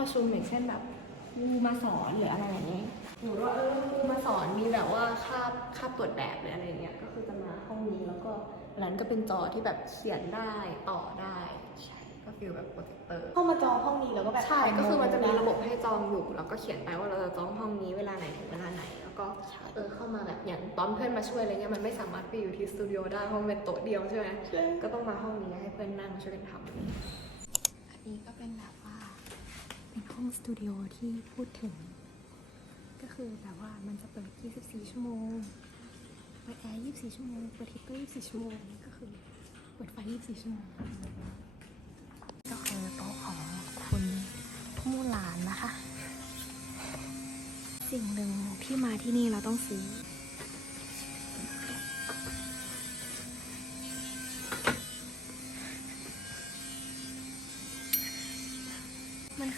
ประชุมอย่างเช่นแบบครูมาสอนหรืออะไรอย่างนี้หรือว่าเออครูมาสอนมีแบบว่าคาบคาบตรวจแบบหรืออะไรอย่างเงี้ยก็คือจะมาห้องนี้แล้วก็ร้านก็เป็นจอที่แบบเขียนได้ต่อได้ใช่ก็ฟีลแบบโปรเจคเตอร์เข้ามาจองห้องนี้แล้วก็แบบใช่ก็คือมันจะมีได้ระบบให้จองอยู่แล้วก็เขียนไปว่าเราจะจองห้องนี้เวลาไหนถึงเวลาไหน แล้วก็เออเข้ามาแบบอย่างตอนเพื่อนมาช่วยอะไรเงี้ยมันไม่สามารถไปอยู่ที่สตูดิโอได้เพราะมันเป็นโต๊ะเดียวใช่ไหมก็ต้องมาห้องนี้ให้เพื่อนนั่งช่วยกันทำอันนี้ก็เป็นแบบว่า เป็นห้องสตูดิโอที่พูดถึง ก็คือแบบว่ามันจะเปิด 24 ชั่วโมงเปิดแอร์ 24 ชั่วโมงเปิดฮีตเตอร์ 24 ชั่วโมงก็คือเปิดไฟ 24 ชั่วโมงก็คือโต๊ะของคุณผู้มูหลานนะคะ สิ่งหนึ่งที่มาที่นี่เราต้องซื้อ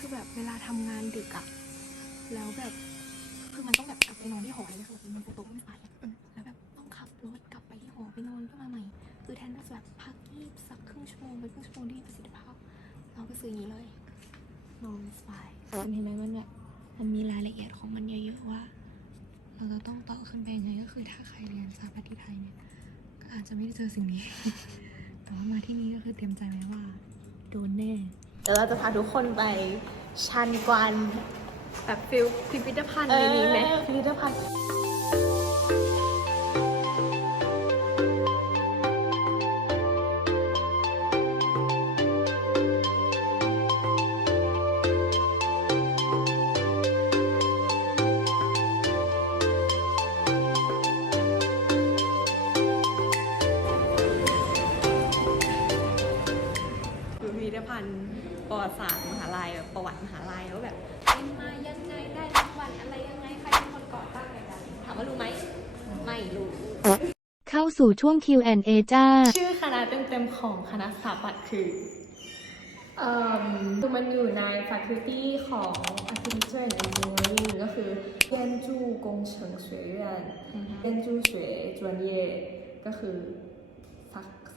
คือแบบเวลาทำงานดึกอะแล้วแบบคือมันต้องแบบกลับไปนอนที่หอเลยคือมันโฟโต้ไม่ไปแล้วแบบต้องขับรถกลับไปที่หอไปนอนก็มาใหม่ คือแทนที่จะแบบพักยีบสักครึ่งชั่วโมงเป็นครึ่งชั่วโมงที่ประสิทธิภาพ เราก็ซื้ออย่างนี้เลยนอนสบายคุณเห็นไหมมันแบบมันมีรายละเอียดของมันเยอะๆว่า เราจะต้องต่อขึ้นไปยังไงก็คือถ้าใครเรียนสถาปัตย์ไทยเนี่ยก็อาจจะไม่ได้เจอสิ่งนี้ แต่ว่ามาที่นี่ก็คือเตรียมใจไว้ว่าโดนแน่ เดี๋ยวเราจะพาทุกคนไปชันกวันแบบฟิลพิพิธภัณฑ์ในนี้ไหมเออพิพิธภัณฑ์คือพิพิธภัณฑ์ ประวัติศาสตร์มหาลัยประวัติมหาลัยแล้วแบบเป็นมายังไงได้รางวัลอะไรยังไงใครเป็นคนก่อตั้งอะไรถามว่ารู้ไหมไม่รู้ เข้าสู่ช่วง Q&A จ้า ชื่อคณะเต็มๆของคณะสถาปัตย์คือเอ่อคืมันอยู่ใน faculty ของ architecture and engineering ก็คือเรียนจูกงเฉิงเวยเรียนเรียนจูเฉวยจวนเย่ก็คือ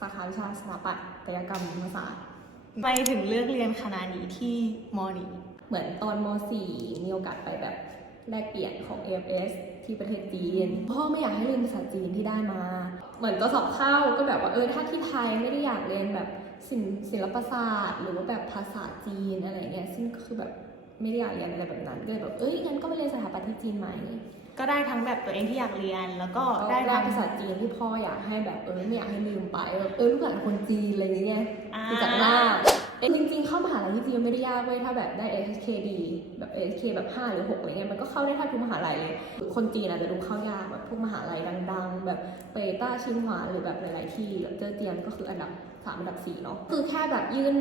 สาขาวิชาสถาปัตยกรรมศาสตร์ ไปถึงเลือกเรียนคณะนี้ที่มอนี้เหมือนตอนม .4 มีโอกาสไปแบบแลกเปลี่ยนของ AFS ที่ประเทศจีน พ่อไม่อยากให้เรียนภาษาจีนที่ได้มา เหมือนจะสอบเข้าก็แบบว่าเออถ้าที่ไทยไม่ได้อยากเรียนแบบศิลปศิลปศาสตร์ หรือว่าแบบภาษาจีนอะไรเงี้ยซึ่งก็คือแบบไม่ได้อยากเรียนอะไรแบบนั้นก็เลยแบบเอ้ยงั้นก็ไปเรียนสถาปัตย์ที่จีนไหม ก็ได้ทั้งแบบตัวเองที่อยากเรียน แล้วก็ได้ได้ได้ทั้งภาษาจีนที่พ่ออยากให้แบบเออไม่อยากให้ลืมไปแบบเออลูกหลานคนจีนอะไรอย่างเงี้ยอ่าดูจากหน้าเอ้ยจริงๆ เข้ามหาลัยที่จีนไม่ได้ยากเว้ยถ้าแบบได้ SK ดีแบบ SK แบบ 5 หรือ 6 อะไรเงี้ยมันก็เข้าได้แทบทุกมหาลัยเลยคนจีนอาจจะดูเข้ายากแบบพวกมหาลัยดังๆ แบบเปต้าชิงหวานหรือแบบหลายๆที่แบบเจอเจียนก็คืออันดับ 3 อันดับ 4 เนาะคือแค่แบบยื่น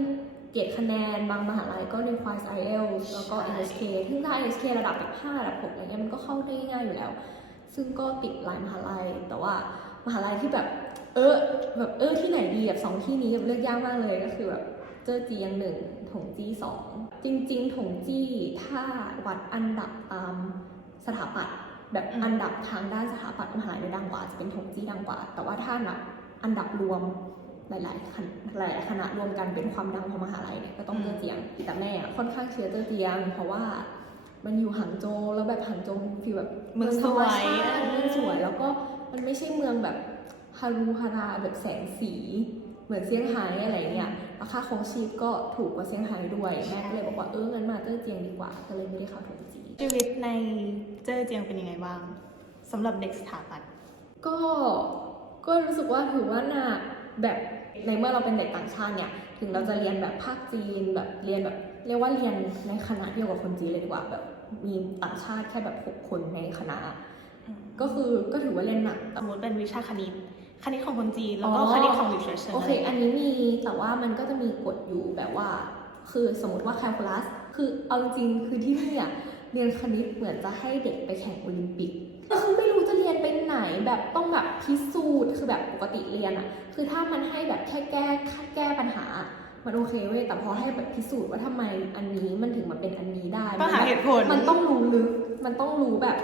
เกรดคะแนนบางมหาลัยก็ require IELTS แล้วก็ NSK ซึ่งถ้า NSK ระดับแบบ5ระดับ6อะไรเงี้ยมันก็เข้าได้ง่ายอยู่แล้ว ซึ่งก็ติดหลายมหาลัย แต่ว่ามหาลัยที่แบบ เออแบบเออที่ไหนดีแบบสองที่นี้แบบเลือกยากมากเลยก็คือแบบเจอจียังหนึ่งถงจี้สองจริง ๆ ถงจี้ถ้าวัดอันดับตามสถาปัตย์แบบอันดับทางด้านสถาปัตย์มหาลัยดังกว่าจะเป็นถงจี้ดังกว่า แต่ว่าถ้านับอันดับรวม หลายๆคณะหลายๆคณะรวมกันเป็นความดังของมหาลัยเนี่ยก็ต้องเจอเจียงแต่แม่อะค่อนข้างเชียร์เจอเจียง เพราะว่ามันอยู่หางโจวแล้วแบบหางโจวฟีลแบบเมืองสวยธรรมชาติเมืองสวยแล้วก็มันไม่ใช่เมืองแบบฮารูฮาราแบบแสงสีเหมือนเซี่ยงไฮ้อะไรเงี้ยราคาของชีพก็ถูกกว่าเซี่ยงไฮ้ด้วยแม่ก็เลยบอกว่าเอองั้นมาเจอเจียงดีกว่า ก็เลยไม่ได้เข้าถงจีชีวิตในเจอเจียงเป็นยังไงบ้างสำหรับเด็กสถาปัตย์ก็ก็รู้สึกว่าถือว่าหนัก แบบในเมื่อเราเป็นเด็กต่างชาติเนี่ย ถึงเราจะเรียนแบบภาคจีนแบบเรียนแบบเรียกว่าเรียนในคณะเดียวกับคนจีนเลยดีกว่าแบบมีต่างชาติแค่แบบหกคนในคณะ ก็คือก็ถือว่าเรียนหนักสมมติเป็นวิชาคณิตคณิตของคนจีนแล้วก็อ๋อคณิตของ literature โอเค อันนี้มีแต่ว่ามันก็จะมีกฎอยู่แบบว่า คือสมมติว่าแคลคูลัสคือเอาจริงๆคือที่นี่อะเรียนคณิตเหมือนจะให้เด็กไปแข่งโอลิมปิก ก็คือไม่รู้จะเรียนไปไหนแบบต้องแบบพิสูจน์คือแบบปกติเรียนอะคือถ้ามันให้แบบแค่แก้แก้ปัญหา มันโอเคเว้ยแต่พอให้แบบพิสูจน์ว่าทำไมอันนี้มันถึงมาเป็นอันนี้ได้ต้องหามันแบบเหตุผลมันต้องรู้ลึกมันต้องรู้แบบ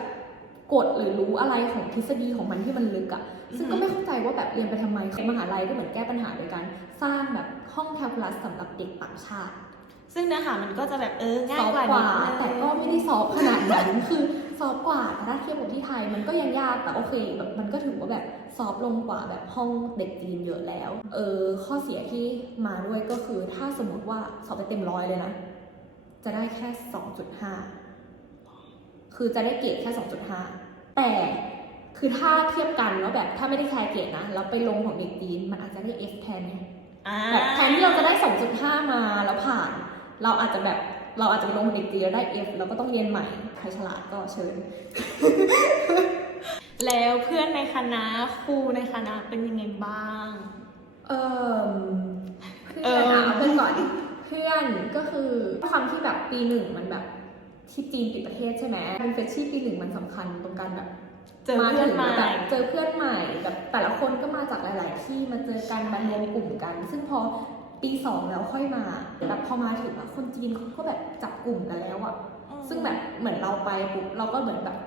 กฎหรือรู้อะไรของทฤษฎีของมันที่มันลึกอะซึ่งก็ไม่เข้าใจว่าแบบเรียนไปทำไมมหาลัยก็เหมือนแก้ปัญหาโดยการสร้างแบบห้องแคลคูลัสสำหรับเด็กต่างชาติซึ่งเนื้อหามันก็จะแบบเออง่าซยอฟกว่าต์กว่านิดนึงแต่ก็ไม่ได้ซอฟต์ขนาดนั้นคือ ซอฟต์กว่าแต่ถ้าเทียบกับที่ไทยมันก็ยังยากแต่โอเคแบบมันก็ถือว่าแบบซอฟต์ลงกว่าแบบห้องเด็กจีนเยอะแล้ว เออข้อเสียที่มาด้วยก็คือถ้าสมมติว่าสอบไปเต็มร้อยเลยนะ จะได้แค่ 2.5 คือจะได้เกรดแค่ 2.5 แต่คือถ้าเทียบกันว่าแบบถ้าไม่ได้แคร์เกรดนะแล้วไปลงของเด็กจีนมันอาจจะได้ F แทนไงอ่าแบบแทนที่เราจะได้ 2.5 มาแล้วผ่าน เราอาจจะแบบ เราอาจจะไปลงเด็กจีนแล้วได้ F แล้วก็ต้องเรียนใหม่ ใครฉลาดก็เชิญ แล้วเพื่อนในคณะครูในคณะเป็นยังไงบ้าง เอ่อเอเพื่อนออะเอาเพื่อนก่อนเพื่อนก็คือความที่แบบปีหนึ่งมันแบบที่จีนปิดประเทศใช่ไหมเป็นเฟชชี่ปีหนึ่งมันสำคัญตรงการแบบเจอเพื่อนถึงใหม่แบบเจอเพื่อนใหม่แบบแต่ละคนก็มาจากหลาย ๆ ที่มาเจอกันมารวมกลุ่มกัน ซึ่งพอ ปีสองแล้วค่อยมาแบบพอมาถึงอะคนจีนเขาก็แบบจับกลุ่มกันแล้วอะซึ่งแบบเหมือนเราไปปุ๊บเราก็เหมือนแบบ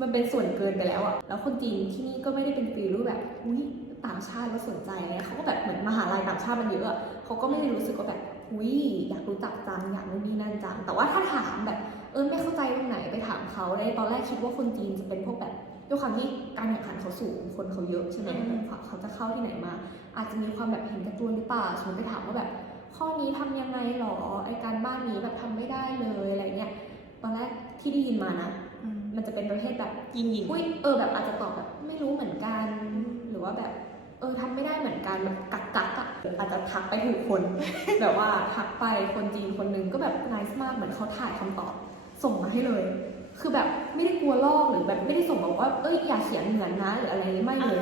มันเป็นส่วนเกินไปแล้วอะแล้วคนจีนที่นี่ก็ไม่ได้เป็นฟีลรู้แบบอุ้ยต่างชาติแล้วสนใจอะไรเขาก็แบบเหมือนมหาลัยต่างชาติมันเยอะอะเขาก็ไม่ได้รู้สึกว่าแบบอุ้ยอยากรู้จักจังอยากนู่นนี่นั่นจังแต่ว่าถ้าถามแบบเออไม่เข้าใจตรงไหนไปถามเขาเลยตอนแรกคิดว่าคนจีนจะเป็นพวกแบบ ด้วยความที่การแข่งขันเขาสูงคนเขาเยอะใช่ไหมอืมแบบเขาจะเข้าที่ไหนมา อาจจะมีความแบบเห็นแก่ตัวหรือเปล่าฉันไปถามว่าแบบ ข้อนี้ทำยังไงหรอไอการบ้านนี้แบบทำไม่ได้เลยอะไรเงี้ยตอนแรกที่ได้ยินมานะอืมมันจะเป็นประเภทแบบยิงยิงอุ้ยเออแบบอาจจะตอบแบบไม่รู้เหมือนกัน หรือว่าแบบเออทำไม่ได้เหมือนกันแบบกักกักๆอะอาจจะทักไปถูกคน แบบว่าทักไปคนจีนคนหนึงก็แบบน c e มากเหมือนเขาถ่ายคำตอบส่งมาให้เลย คือแบบไม่ได้กลัวลอกหรือแบบไม่ได้ส่งบอกว่า เอ้ยอย่าเขียนเหมือนนะหรืออะไรไม่อ่าเลย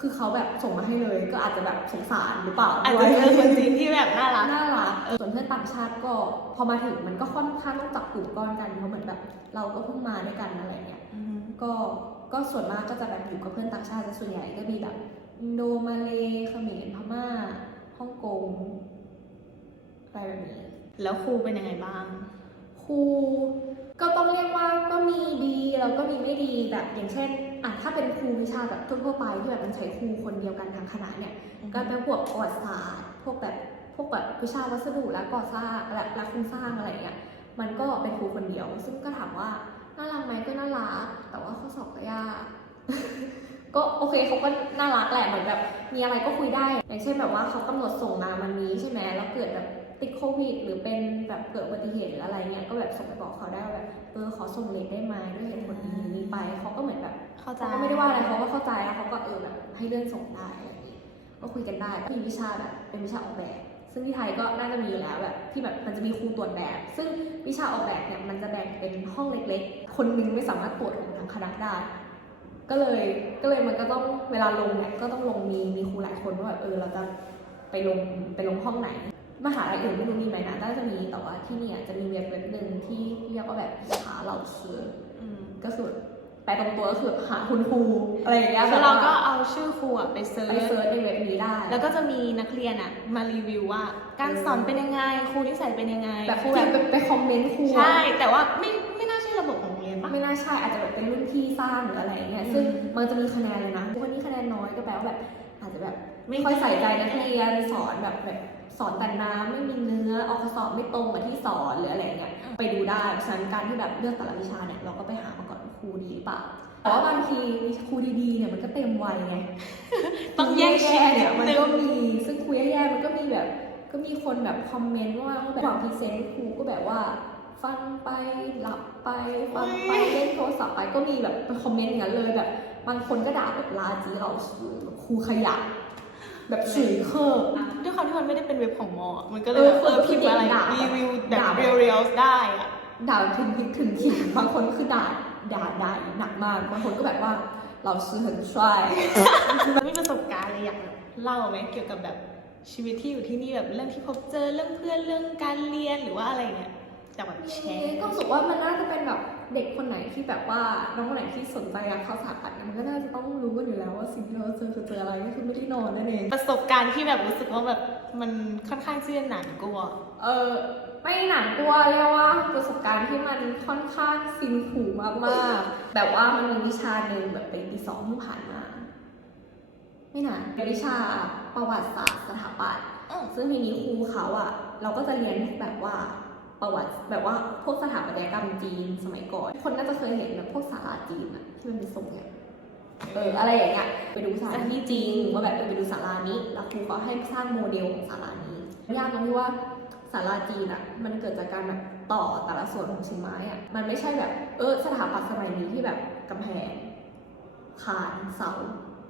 คือเขาแบบส่งมาให้เลยก็อาจจะแบบสงสารหรือเปล่าอาจจะเจอคนจีนที่แบบน่ารักน่ารักส่วนเพื่อนต่างชาติก็พอมาถึงมันก็ค่อนข้างต้องจับกลุ่มก้อนกันเพราะเหมือนแบบเราก็เพิ่งมาด้วยกันอะไรเงี้ยอืมก็ก็ส่วนมากก็จะแบบอยู่กับเพื่อนต่างชาติซะส่วนใหญ่ก็มีแบบอินโดมาเลเขมรพม่าฮ่องกงอะไรแบบนี้แล้วครูเป็นยังไงบ้างครู ก็ต้องเรียกว่าก็มีดีแล้วก็มีไม่ดีแบบอย่างเช่นอะถ้าเป็นครูวิชาแบบทั่วๆไปที่แบบมันใช้ครูคนเดียวกันทั้งคณะเนี่ยก็เป็นพวกประวัติศาสตร์พวกแบบพวกแบบวิชาวัสดุและก่อสร้างและและโครงสร้างอะไรเงี้ยมันก็เป็นครูคนเดียว ซึ่งก็ถามว่าน่ารักไหมก็น่ารักแต่ว่าข้อสอบก็ยากก็โอเคเขาก็น่ารักแหละเหมือนแบบมีอะไรก็คุยได้ อย่างเช่นแบบว่าเขากำหนดส่งมาวันนี้ใช่ไหมแล้วเกิดแบบ ติดโควิด หรือเป็นแบบเกิดอุบัติเหตุหรืออะไรเงี้ยก็แบบส่งไปบอกเขาได้ว่าแบบเออขอส่งเลทได้ไหมด้วยเหตุผลนี้นี้ไปเขาก็เหมือนแบบเข้าใจเขาก็ไม่ได้ว่าอะไรเขาก็เข้าใจแล้วเขาก็เออแบบให้เลื่อนส่งได้อะไรอย่างนี้ก็คุยกันได้ก็มีวิชาแบบเป็นวิชาออกแบบ ซึ่งที่ไทยก็น่าจะมีอยู่แล้วแบบที่แบบมันจะมีครูตรวจแบบ ซึ่งวิชาออกแบบเนี่ยมันจะแบ่งเป็นห้องเล็กๆ คนหนึงไม่สามารถตรวจของทั้งคณะได้ก็เลยก็เลยมันก็ต้องเวลาลงเนี่ยก็ต้องลงมีมีครูหลายคนว่าแบบเออเราจะไปลงไปลงห้องไหน มหาลัยอื่นไม่รู้มีไหมนะน่าจะมีแต่ว่าที่เนี่ยจะมีเว็บเว็บหนึ่งที่เรียกว่าแบบหาเหล่าชื่ออืมก็คือแปลตรงตัวก็คือหาคุณครูอะไรอย่างเงี้ยแล้วเราก็เอาชื่อครูอะไปเซิร์ไปชเซิร์ชในเว็บนี้ได้ แล้วก็จะมีนักเรียนอะมารีวิวว่า การสอนเป็นยังไงครูนิสัยเป็นยังไงแบบครูที่แบบไปไปคอมเมนต์ครูอะใช่แต่ว่าไม่ไม่น่าใช่ระบบของโรงเรียนปะไม่น่าใช่อาจจะแบบเป็นรุ่นพี่สร้างหรืออะไรอย่างเงี้ยซึ่งอืมมันจะมีคะแนนเลยนะวันนี้คะแนนน้อยก็แปลว่าแบบอาจจะแบบไม่ไม่ค่อยใส่ใจนักเรียนสอนแบบแบบ สอนแต่น้ำไม่มีเนื้อออกข้อสอบไม่ตรงกับที่สอนหรืออะไรเงี้ยไปดูได้ฉะนั้นการที่แบบเลือกแต่ละวิชาเนี่ยเราก็ไปหามาก่อนว่าครูดีหรือเปล่าแต่ว่าบางทีครูดีๆเนี่ยมันก็เต็มวัยไงต้องแยกแย่ๆเนี่ยนิดนึงมันก็มีซึ่งครูแย่ๆมันก็มีแบบก็มีคนแบบคอมเมนต์ว่าแบบระหว่างพรีเซนต์ครูก็แบบว่าฟังไปหลับไปฟังไปเล่นโทรศัพท์ไปก็มีแบบเป็นคอมเมนต์อย่างนั้นเลยแบบบางคนก็ด่าแบบลาจีเราชื่อแบบครูขยะ แบบฉุยเคอร์ด้วยความที่มันไม่ได้เป็นเว็บของมออะมันก็เลยเออแบบเออพิมพ์อะไรด่ารีวิวแบด่าบแบบ เรียลๆได้อะด่าถึงพริกถึงขิงบางคนคือด่าด่าด่าหนักมากบางคนก็แบบว่าเราซื้อ很帅แล้วมีประสบการณ์อะไรอยากแบบเล่าไหมเกี่ยวกับแบบชีวิตที่อยู่ที่นี่แบบเรื่องที่พบเจอเรื่องเพื่อนเรื่องการเรียนหรือว่าอะไรเงี้ยจากแบบแชร์ ก็รู้สึกว่ามันน่าจะเป็นแบบ เด็กคนไหนที่แบบว่าน้องคนไหนที่สนใจอยากเข้าสถาปัตย์เนี่ยมันก็น่าจะต้องรู้กันอยู่แล้วว่าสิ่งที่เราเจอคือเจออะไรก็คือไม่ได้นอนนั่นเองประสบการณ์ที่แบบรู้สึกว่าแบบมันค่อนข้างที่จะหนักกลัวเออไม่หนักกลัวเรียกว่าประสบการณ์ที่มันค่อนข้างซินหูมากๆแบบว่ามันมีวิชาหนึ่งแบบเป็นปีสองที่ผ่านมา ไม่นานเป็นวิชาประวัติศาสตร์สถาปัตย์อืมซึ่งทีนี้ครูเขาอะเราก็จะเรียนแบบว่า ประวัติแบบว่าพวกสถาปัตยกรรมจีนสมัยก่อน คนน่าจะเคยเห็นแบบพวกศาลาจีนอะที่มันเป็นทรงเนี่ยเอออะไรอย่างเงี้ยไปดูสถานที่จริงว่าแบบเออไปดูศาลานี้แล้วครูก็ให้สร้างโมเดลของศาลานี้ยากตรงที่ว่าศาลาจีนอะมันเกิดจากการแบบต่อแต่ละส่วนของชิ้นไม้อะมันไม่ใช่แบบ เออสถาปัตย์สมัยนี้ที่แบบกำแพงคานเสา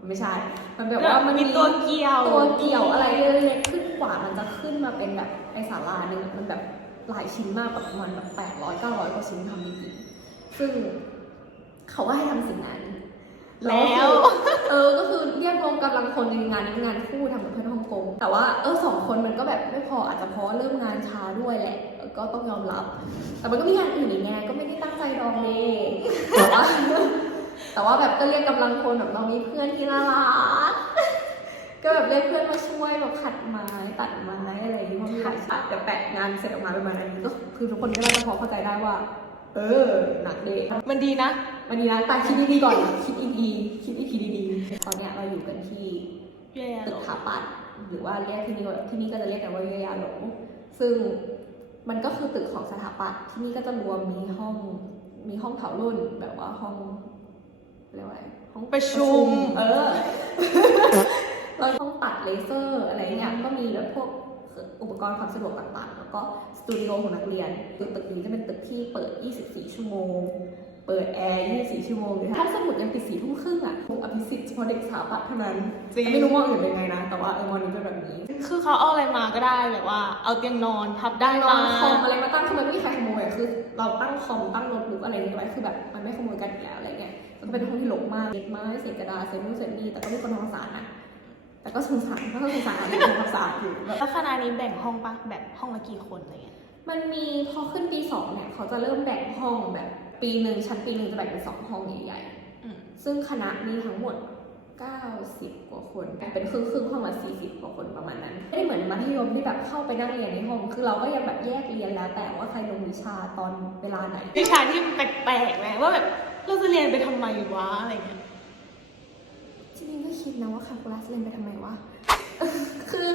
ไม่ใช่ มันแบบว่ามันมีตัวเกี่ยวตัวเกี่ยวอะไรเล็กๆขึ้นกว่ามันจะขึ้นมาเป็นแบบไอสาราหนึ่งอะมันแบบ หลายชิ้นมากแบบประมาณแบบแปดร้อยเก้าร้อยกว่าชิ้นทำจริงๆซึ่งเขาก็ให้ทำสิ่งนั้น แล้วเออก็คือเรียกรวมกำลังคนในงานนี้งานคู่ทำกับเพื่อนฮ่องกงแต่ว่าเออสองคนมันก็แบบไม่พออาจจะเพราะว่าเริ่มงานช้าด้วยแหละเออก็ต้องยอมรับ แต่มันก็มีงานอื่นอีกไงก็ไม่ได้ตั้งใจดองเลยแต่ว่าแต่ว่าแบบก็เรียกกำลังคนแบบเรามีเพื่อนที่น่ารัก ก็แบบเรียกเพื่อนมาช่วยแบบขัดไม้ตัดไม้อะไรอย่างเงี้ยเพราะมีหลายฉากแต่แปะงานเสร็จออกมาประมาณนั้นก็คือทุกคนก็น่าจะพอเข้าใจได้ว่า เออหนักเดย์มันดีนะวันนี้นะแต่คิดดีๆก่อนคิดดีๆคิดอีกทีดีๆตอนเนี้ยเราอยู่กันที่แย่ตึกถาปัดหรือว่าเรียกที่นี่ว่าที่นี่ก็จะเรียกกันว่าเยยาหลงซึ่งมันก็คือตึกของสถาปัตย์ที่นี่ก็จะรวมมีห้องมีห้องเถารุ่นแบบว่าห้องเรียกว่าอะไรห้องประชุม เออ เราต้องตัดเลเซอร์อะไรเงี้ยก็มีแบบพวกอุปกรณ์ความสะดวกต่างๆ แล้วก็สตูดิโอของนักเรียนคือตึกนี้จะเป็นตึกที่เปิด 24 ชั่วโมง เปิดแอร์ 24 ชั่วโมงเลยห้องสมุดยังปิดสี่ทุ่มครึ่งอะอภิสิทธิ์เฉพาะเด็กสถาปัตย์เท่านั้นจริงไม่รู้ว่าอื่นเป็นไงนะ แต่ว่าเออวันนี้เป็นแบบนี้ คือเขาเอาอะไรมาก็ได้แบบว่า เอาเตียงนอนพับได้นอมานคอมอะไรมาตั้งคือมันไม่มีใครขโมยอะคือ เราตั้งคอมตั้งโน้ตบุ๊กอะไรอย่างเงี้ยไว้คือแบบมันไม่ขโมยกันอยู่แล้วอะไรเงี้ยมันก็เป็นห้องที่รกมากเล็กไม้เศษกระดาษเศษนู่นเศษนี่แต่ก็มีคนทำความสะอาดนะ แต่ก็สงสารก็สงสารคนทำความสะอาดอยู่แบบแล้วคณะนี้แบ่งห้องปะแบบห้องละกี่คนอะไรเงี้ยมันมีพอขึ้นปีสองเนี่ยเขาจะเริ่มแบ่งห้องแบบปีหนึ่งชั้นปีหนึ่งจะแบ่งเป็นสองห้องใหญ่อืมๆซึ่งคณะมีทั้งหมด 90 กว่าคนแบ่งเป็นครึ่งครึ่งๆห้องละ40 กว่าคนประมาณนั้นไม่ได้เหมือนมัธยมที่แบบเข้าไปนั่งเรียนในห้อง คือเราก็ยังแบบแยกเรียนแล้ว แต่ว่าใครลงวิชาตอนเวลาไหน วิชาที่แปลกๆไหมว่าแบบเราจะเรียนไปทำไมวะอะไรเงี้ยจริงๆก็ คิดนะว่าคาคูลัสเรียนไปทำไมวะ คือ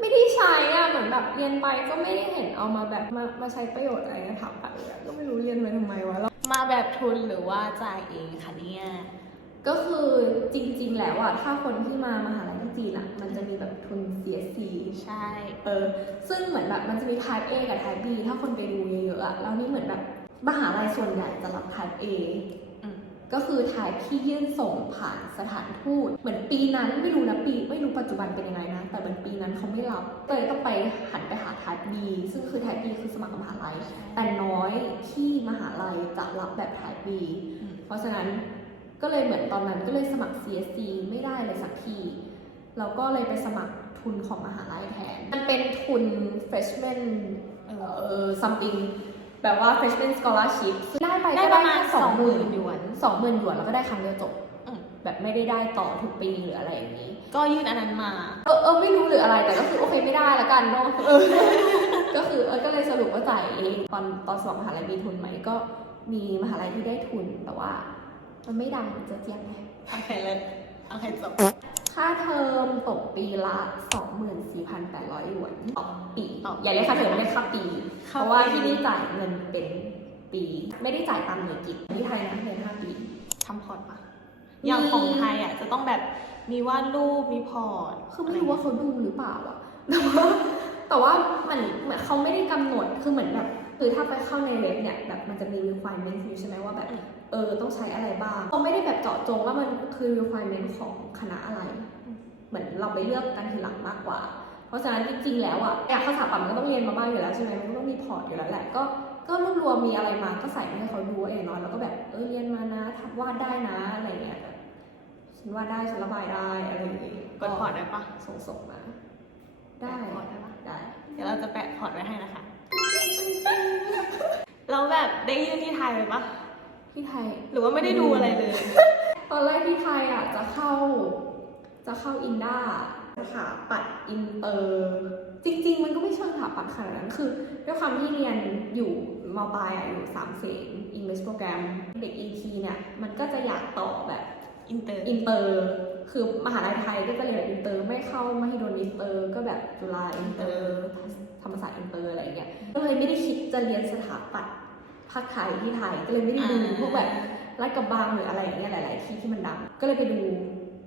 ไม่ได้ใช้อะเหมือนแบบเรียนไปก็ไม่ได้เห็นเอามาแบบมามาใช้ประโยชน์อะไรนะถามไปอะก็ไม่รู้เรียนไปทำไมวะแล้วมาแบบทุนหรือว่าจ่ายเองคะเนี่ย ก็คือจริง ๆ แล้วอะถ้าคนที่มามหาลัยที่จีนอะมันจะมีแบบทุน CSC ใช่ เออ ซึ่งเหมือนแบบมันจะมี type A กับ type B ถ้าคนไปดูเยอะๆอะแล้วนี่เหมือนแบบมหาลัยส่วนใหญ่จะรับ type A อืม ก็คือถ่ายที่ยื่นส่งผ่านสถานทูต เหมือนปีนั้นไม่รู้นะปีไม่รู้ปัจจุบันเป็นยังไงนะ แต่เหมือนปีนั้นเขาไม่รับก็เลยต้องไปหันไปหาถ่าย B ซึ่งคือถ่าย B คือสมัครมหาลัย แต่น้อยที่มหาลัยจะรับแบบถ่าย B อืมเพราะฉะนั้นก็เลยเหมือนตอนนั้นก็เลยสมัคร CSC ไม่ได้เลยสักทีเราก็เลยไปสมัครทุนของมหาลัยแทน มันเป็นทุน freshman เอเอออ something แบบว่า freshman scholarship ได้ไปได้ก็ประมาณแค่สองหมื่น20,000หยวน สองหมื่นหยวนแล้วก็ได้ครั้งเดียวจบอืม แบบไม่ได้ได้ต่อทุกปีหรืออะไรอย่างนี้ ก็ยื่นอันนั้นมา เออเออไม่รู้หรืออะไรแต่ก็คือโอเคไม่ได้ละกันเนาะเออก็คือเออก็เลยสรุปว่าจ่ายเองตอนตอนสอบมหาลัยมีทุนไหมก็มีมหาลัยที่ได้ทุนแต่ว่า มันไม่ดังเจะเจียงไงโอเคเลยโอเคจบ ค่าเทอมตกปีละ 24,800หยวนต่อปีต่อปีอย่าเรียกค่าเทอมเรียกค่าปี เพค่าราะว่าปีที่นี่จ่ายเงินเป็นปี ไม่ได้จ่ายตามหน่วยกิจที่ไทยนะเรียน5ปีทำพอร์ตปะอย่างของไทยอะจะต้องแบบมีวาดรูปมีพอร์ตคือไม่รู้ว่าเขาดูหรือเปล่าอะแต่ว่าแต่ว่ามันเหมือนเขาไม่ได้กำหนดคือเหมือนแบบคือถ้าไปเข้าในเว็บเนี่ยแบบมันจะมี requirement อยู่ใช่ไหมว่าแบบ เออต้องใช้อะไรบ้างเขาไม่ได้แบบเจาะจงว่ามันคือ requirement ของคณะอะไร เหมือนเราไปเลือกกันทีหลังมากกว่า เพราะฉะนั้นจริงๆแล้วอะอยากเข้าสถาปัตย์มันก็ต้องเรียนมาบ้างอยู่แล้วใช่ไหมมันก็ต้องมีพอร์ตอยู่แล้วแหละก็ก็รวบรวมมีอะไรมาก็ใส่มาให้เขาดูว่าเองน้อยแล้วก็แบบเออเรียนมานะทำวาดได้นะอะไรเงี้ยแบบฉันวาดได้ฉันระบายได้อะไรอย่างเงี้ยกดพอร์ตได้ปะส่งส่งมา ได้แปะพอร์ตได้ปะได้ เดี๋ยวเราจะแปะพอร์ตไว้ให้นะคะเราแบบได้ยื่นที่ไทยไปปะ ที่ไทยหรือว่าไม่ได้ดูอะไรเลย ตอนแรกที่ไทยอะจะเข้า จะเข้าอินด้าสถาปัดอินเตอร์ จริง ๆ มันก็ไม่เชิงสถาปัดขนาดนั้นคือด้วยความที่เรียนอยู่มปลายอะอยู่สามเสน English โปรแกรมเด็ก EP เนี่ยมันก็จะอยากต่อแบบอินเตอร์อินเตอร์คือมหาลัยไทยก็จะเรียนแบบอินเตอร์ไม่เข้ามหิดลอินเตอร์ ก็แบบจุฬาอินเตอร์ธรรมศาสตร์อินเตอร์อะไรเงี้ยก็เลยไม่ได้คิดจะเรียนสถาปัตย์ ภาคไทยที่ไทยก็เลยไม่ได้ดูพวกแบบลาดกระบังหรืออะไรอย่างเงี้ยหลาย ๆ ที่ที่มันดังก็เลยไปดู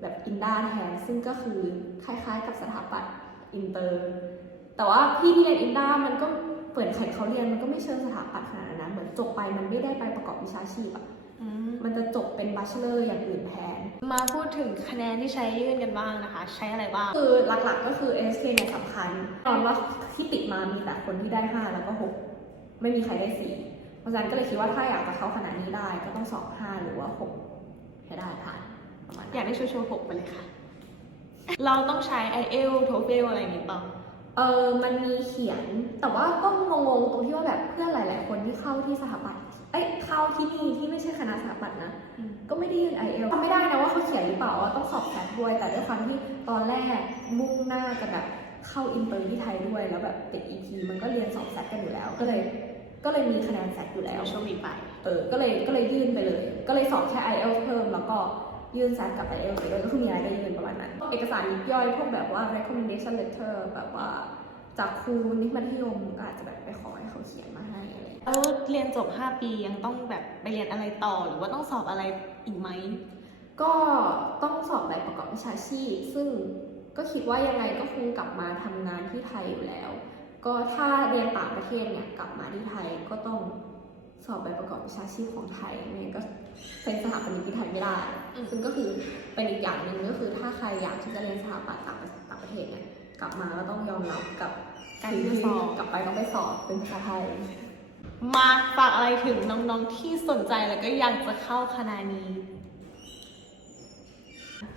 แบบอินด้าแทนซึ่งก็คือคล้าย ๆ กับสถาปัตย์อินเตอร์ แต่ว่าพี่ที่เรียนอินด้ามันก็เปิดแข่งเขาเรียนมันก็ไม่เชิงสถาปัตย์ขนาดนั้นเหมือนจบไปมันไม่ได้ไปประกอบวิชาชีพอะอืมมันจะจบเป็นบัชเลอร์อย่างอื่นแทน มาพูดถึงคะแนนที่ใช้ยื่นกันบ้างนะคะ ใช้อะไรบ้าง คือหลักๆก็คือ SK เนี่ยสำคัญตอนว่าที่ติดมามีแต่คนที่ได้ 5 แล้วก็ 6 ไม่มีใครได้4เพ ราะฉะนั้นก็เลยคิดว่าถ้าอยากจะเข้าคณะนี้ได้ก็ต้องสอบ5หรือว่า6ให้ได้ผ่านประมาณอนั้นยากได้ชัวร์ๆหกไปเลยค่ะ เราต้องใช้ IELTS TOEFL อะไรอย่างงี้เปล่าเออมันมีเขียน แต่ว่าก็งงๆตรงที่ว่าแบบเพื่อนหลาย ๆ คนที่เข้าที่สถาปัตย์ เอ้ยเข้าที่นี่ที่ไม่ใช่คณะสถาปัตย์นะอืมก็ไม่ได้ยื่น i อเอลทำไม่ได้นะว่าเขาเขียนหรือเปล่าว่าต้องสอบแพทด้วย แต่ด้วยความที่ตอนแรกมุ่งหน้าจะแบบเข้าอินเตอร์ที่ไทยด้วย แล้วแบบติด EP มันก็เรียนสอบแซดกันอยู่แล้ว ก็เลย ก็เลยมีคะแนนแซดอยู่แล้วโชคดีไป เออ ก็เลยก็เลยยื่นไปเลย ก็เลยสอบแค่ i อเอลเพิ่มแล้วก็ยื่นแซดกับ i อเอลไปด้วยก็คือมีอะไรก็ยื่นประมาณนั้น เอกสารยิบย่อยพวกแบบว่า recommendation letter แบบว่าจากครูนิมัธยมก็อาจจะแบบไปขอให้เขาเขียนมาให้อะไรอย่างเงี้ยแล้วเรียนจบ 5 ปียังต้องแบบไปเรียนอะไรต่อหรือว่าต้องสอบอะไรอีกไหม ก็ต้องสอบใบประกอบวิชาชีพ ซึ่งก็คิดว่ายังไงก็คงกลับมาทำงานที่ไทยอยู่แล้ว ก็ถ้าเรียนต่างประเทศเนี่ยกลับมาที่ไทยก็ต้องสอบใบประกอบวิชาชีพของไทยไม่งั้นก็เป็นสถาปนิกที่ไทยไม่ได้อืมซึ่งก็คือเป็นอีกอย่างหนึ่งก็คือถ้าใครอยากที่จะเรียนสถาปัตย์ต่างประต่างประเทศเนี่ยกลับมาก็ต้องยอมรับกับการที่สอบกลับไปต้องไปสอบเป็นภาษาไทย มาฝากอะไรถึงน้องๆที่สนใจแล้วก็อยากจะเข้าคณะนี้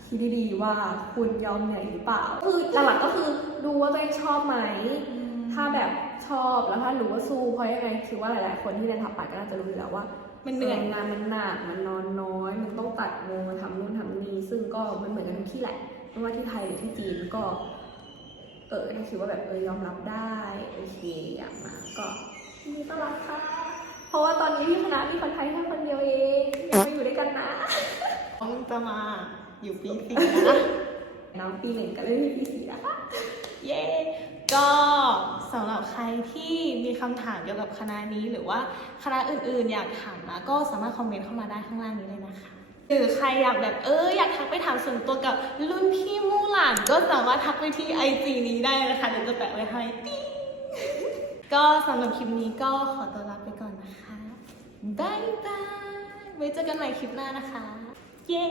คิดดีๆว่าคุณยอมเหนื่อยหรือเปล่า คือหลักๆก็คือดูว่าตัวเองชอบไหม ถ้าแบบชอบแล้วถ้ารู้ว่าสู้เพราะยังไงคิดว่าหลายๆคนที่เรียนถับปัดก็น่าจะรู้อยู่แล้วว่า มันเหนื่อยงานมันหนักมันนอนน้อย มันต้องตัดโมงมาทำนู่นทำนี่ซึ่งก็มันเหมือนกันทุกที่แหละไม่ว่าที่ไทยหรือที่จีนก็ เออถ้าคิดว่าแบบเออยอมรับได้โอเคอยากมาก็ยินดีต้อนรับค่ะเพราะว่าตอนนี้ที่คณะมีคนไทยแค่คนเดียวเองอยากมาอยู่ด้วยกันนะน้องจะมาอยู่ปีสี่นะน้องปีหนึ่งก็เลยมีปีสี่นะคะเย้ ก็สำหรับใครที่มีคำถามเกี่ยวกับคณะนี้หรือว่าคณะอื่นๆ อยากถามนะก็สามารถคอมเมนต์เข้ามาได้ข้างล่างนี้เลยนะคะ หรือใครอยากแบบเอออยากทักไปถามส่วนตัวกับรุ่นพี่มู่หลานก็สามารถทักไปที่ไอจีนี้ได้นะคะเดี๋ยวจะแปะไว้ให้ติ๊งก็สำหรับคลิปนี้ก็ขอตัวลาไปก่อนนะคะบายบายไว้เจอกันใหม่คลิปหน้านะคะ เย้